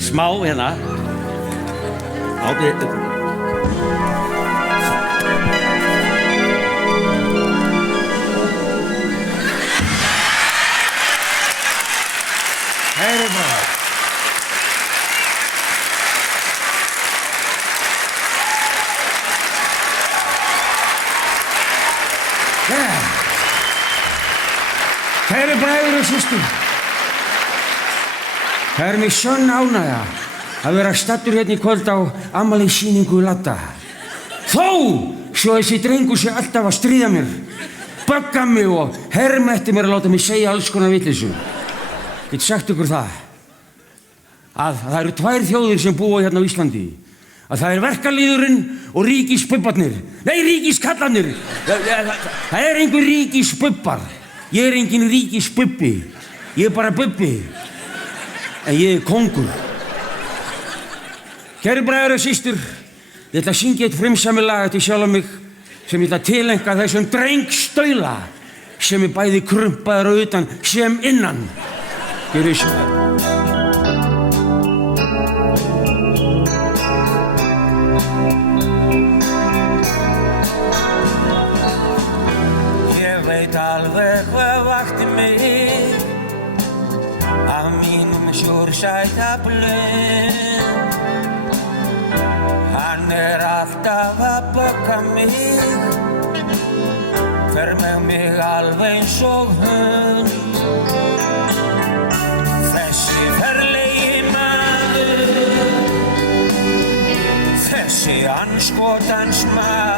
smá hérna. Heyri bara. Kæri bræður og systur, það mig sönn ánægja að vera staddur hérna í kvöld á afmælissýningu Ladda. Þó svo þessi drengur sé alltaf að stríða mér, bögga mig og herma eftir mér að láta mig segja alls konar vitleysu. Get sagt ykkur það að það eru tvær þjóðir sem búa hérna á Íslandi. Að það verkalýðurinn og ríkisbubbarnir. Nei, ríkiskallarnir. Það einhver ríkisbubbar. Ég engin ríkisbubbi. Ég bara bubbi. En ég kóngur. Kæri bræður og systur, ég ætla að syngja eitt frumsamið til sjálf mig sem ég ætla að tilenka þessum drengstaula sem bæði krumpaður á utan sem innan. Gjörðu svo vel. Ég veit alveg hvað vakti mig af mínum sjórsæta blund. Hann alltaf að bögga mig, fer með mig alveg eins og hund. Þessi ferlegi maður, þessi andskotans maður.